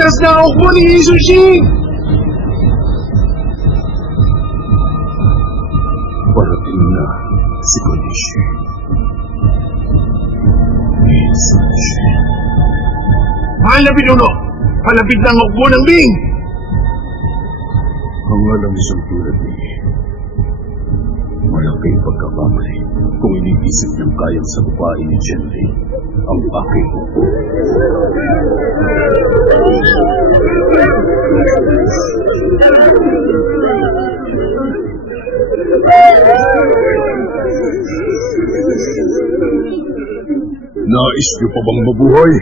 Ligtas na ako po ni Isushi! Parating na si Konishi. Isushi. Mahal na pinuno! Palapit ng hukbo ng Bing! Ang alam isang tulad ni malaking pagkakamali kung iniisip niyang kayang sagupain ni Genli ang aking hukbo. Nais niyo pa bang mabuhay?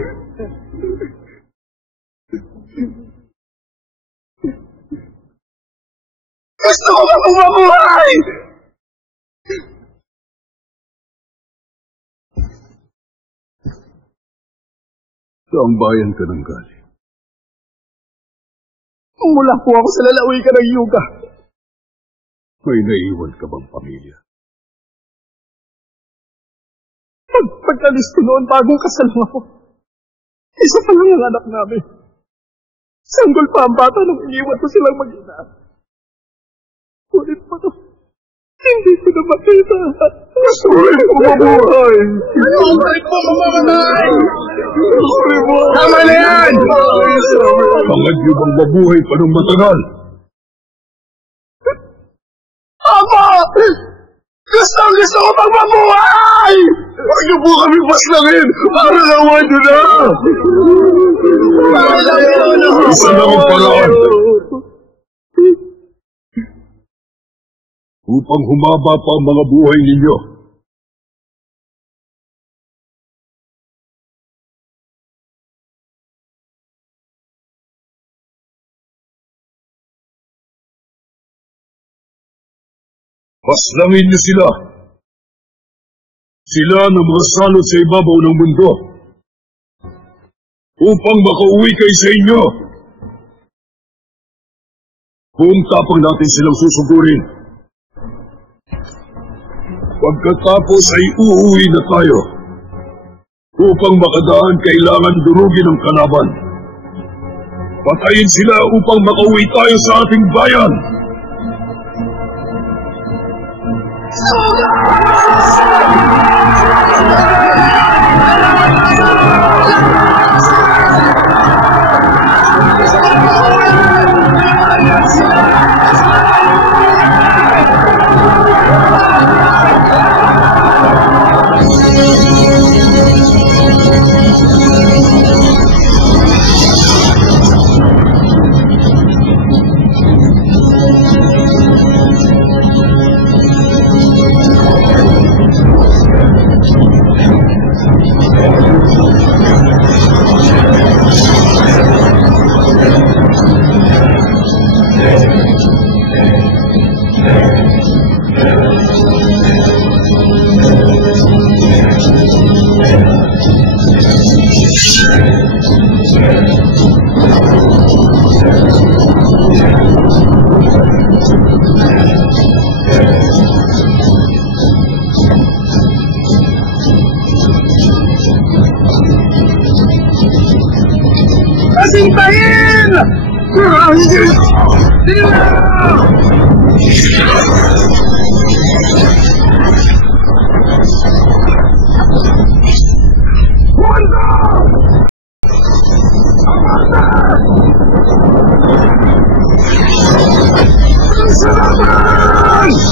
Gusto ko bang mabuhay! Saang bayan ka nang galing? Mula po ako sa lalawi ka ng Yuga. May naiwan ka bang pamilya? Pagkalis ko noon, bagong kasal ako. Isa pa lang ang anak namin. Sanggol pa ang bata nung iniwan ko silang mag-ina. Ulit pa to. Hindi ko na makita. Sulit ko mabuhay! Sulit ko mamamatay! Tama na yan! Pangad niyo bang mabuhay pa ng matagal? Ama! Gusto ko pang mabuhay! Huwag niyo po kami paslangin! Para naman niyo na! Isa lang ang paraan. Upang humaba pa ang mga buhay ninyo. Paslangin niyo sila. Sila na mga salot sa ibabaw ng mundo. Upang makauwi kayo sa inyo. Kung tapang natin silang susugurin. Pagkatapos ay uuwi na tayo. Upang makadaan kailangan durugin ang kalaban. Patayin sila upang makauwi tayo sa ating bayan. Pasintayin!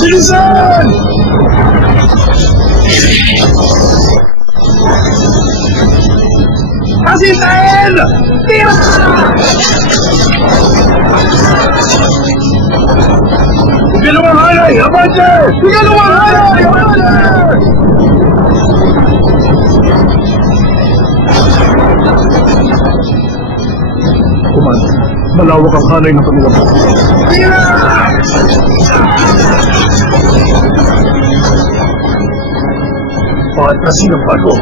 Bilisan! Pasintayin! Tira! Ikalawang halay! Abante! Ikalawang halay! Abante! Kumanda, malawak ang halay ng kanilang bahay. Tira! Paatasin ang bago.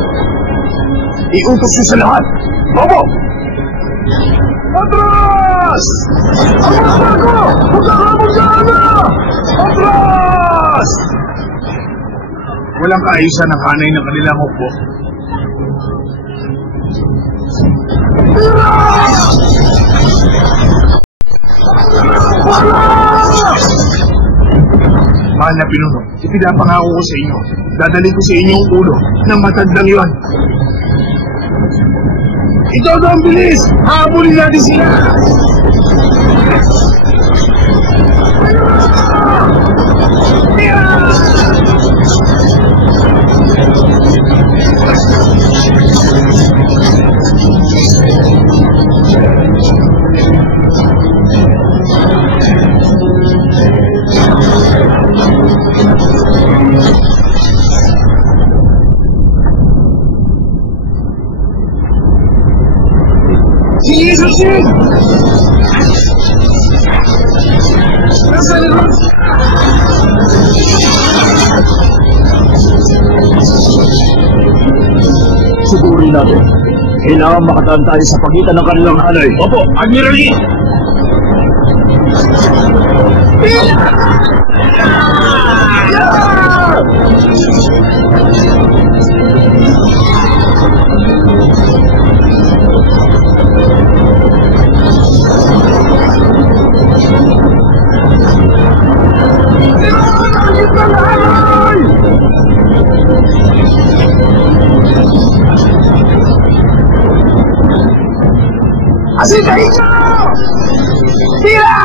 Iutos niyo sa lahat. Bobo! Atras! Ang mga bago! Magkakamong daan na! Atras! Walang kaayusan ng hanay ng kanilang hukbo. Tira! Mahal na pinuno, ipinapangako ko sa inyo. Dadalhin ko sa inyo ang ulo ng matandang yon. Ito ang bilis! Habulin natin sila! Si Susin! Nasa likod! Sugurin natin. Kailangan makataan tayo sa pagitan ng kanilang hanay. Opo, Admiral Lee! Asitahin nyo! Tira!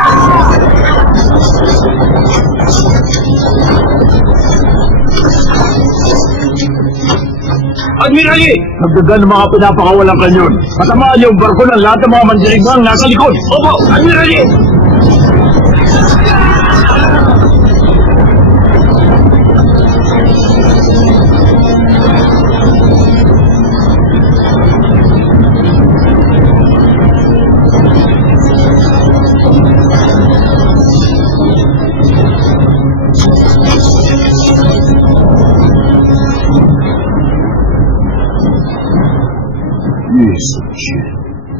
Admirali! Nagdagan ng mga pinapakawalang kanyon. Patamaan yung barko ng lahat ng mga mandirigmang nasa likod. Opo, Admirali!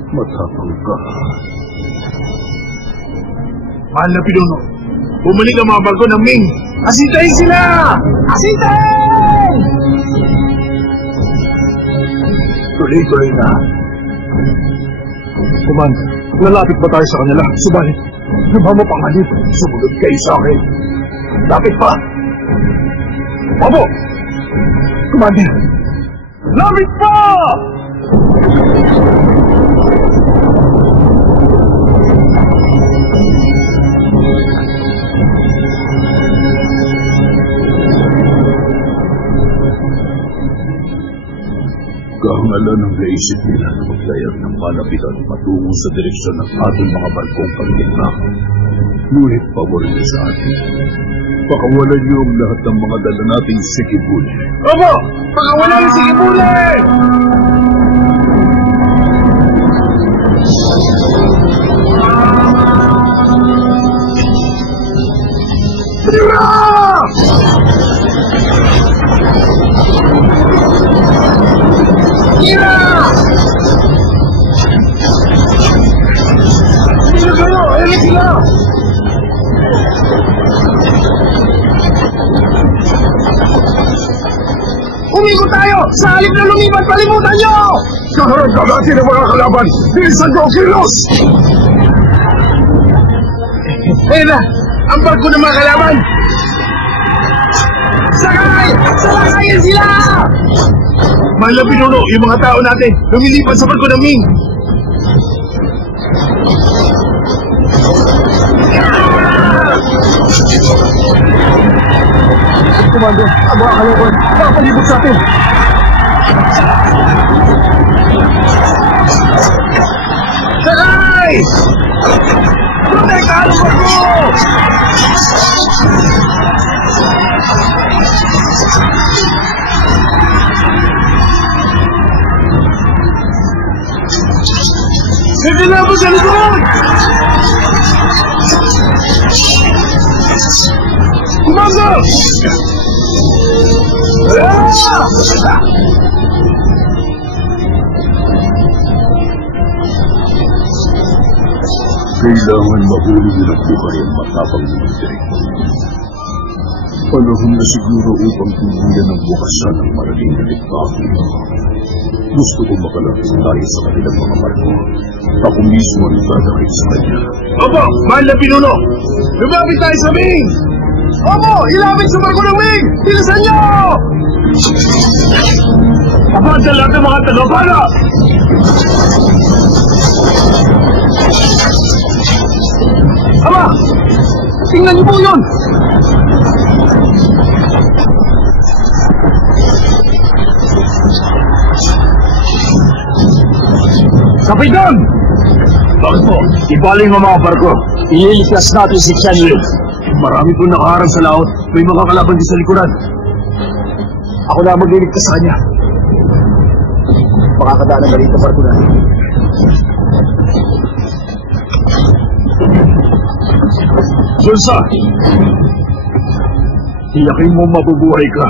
Matapang ka. Mahal na pinuno, bumalik ang mga barko ng Ming. Asitahin sila! Asitahin! Tuloy-tuloy na. Commander, lalapit ba tayo sa kanila? Subalit, nagmamapanganib. Sumunod kayo sa akin. Lapit pa! Opo! Commander! Lapit pa! Kahangalan ang naisip nila na maglayag ng malapitan patungo sa direksyon ng ating mga barkong pagkita. Ngunit pabor niyo sa atin. Pakawalan niyo ang lahat ng mga dala nating sikibuli. Opo! Pakawalan yung sikibuli! Tira! Tira! Hindi na kayo! Ayun sila! Umigo tayo! Sa halip na lumipat, palimutan nyo! Kaharap ka natin ang mga kalaban! Bilisan ko, kilos! Ayun na! Ang barko ng mga kalaban! Sakay! Salakayin sila! Mahal na pinuno, yung mga tao natin, lumilipat sa barko ng Ming. Komando, ang mga kalaban, makapalibot sa atin! Sakay! Protektahan ang barko! Naglalabas sa likod! Kumando! Kailangan mahuli nila buhay ang matapang military. Panahon na siguro upang tuluyan ang bukasan ng maraming naligtahan. Gusto ko makalapit tayo sa kanilang mga barko. Ako mismo ang dadakay sa kanya. Opo, mahal na pinuno! Lumapit tayo sa Ming! Opo! Ilapit sa barko ng Ming! Bilisan niyo! Abad na lahat ng mga tagabala! Ama! Tingnan niyo po yun! Kapitan! Bakit po? Ibaling ang mga barko. Ililigtas natin si Chanlin. Marami po nakaharang sa laot. May mga kalaban din sa likuran. Ako na magliligtas sa kanya. Makakadaan ang maliit na barko na. Sulsa! Tiyakin mo mabubuhay ka.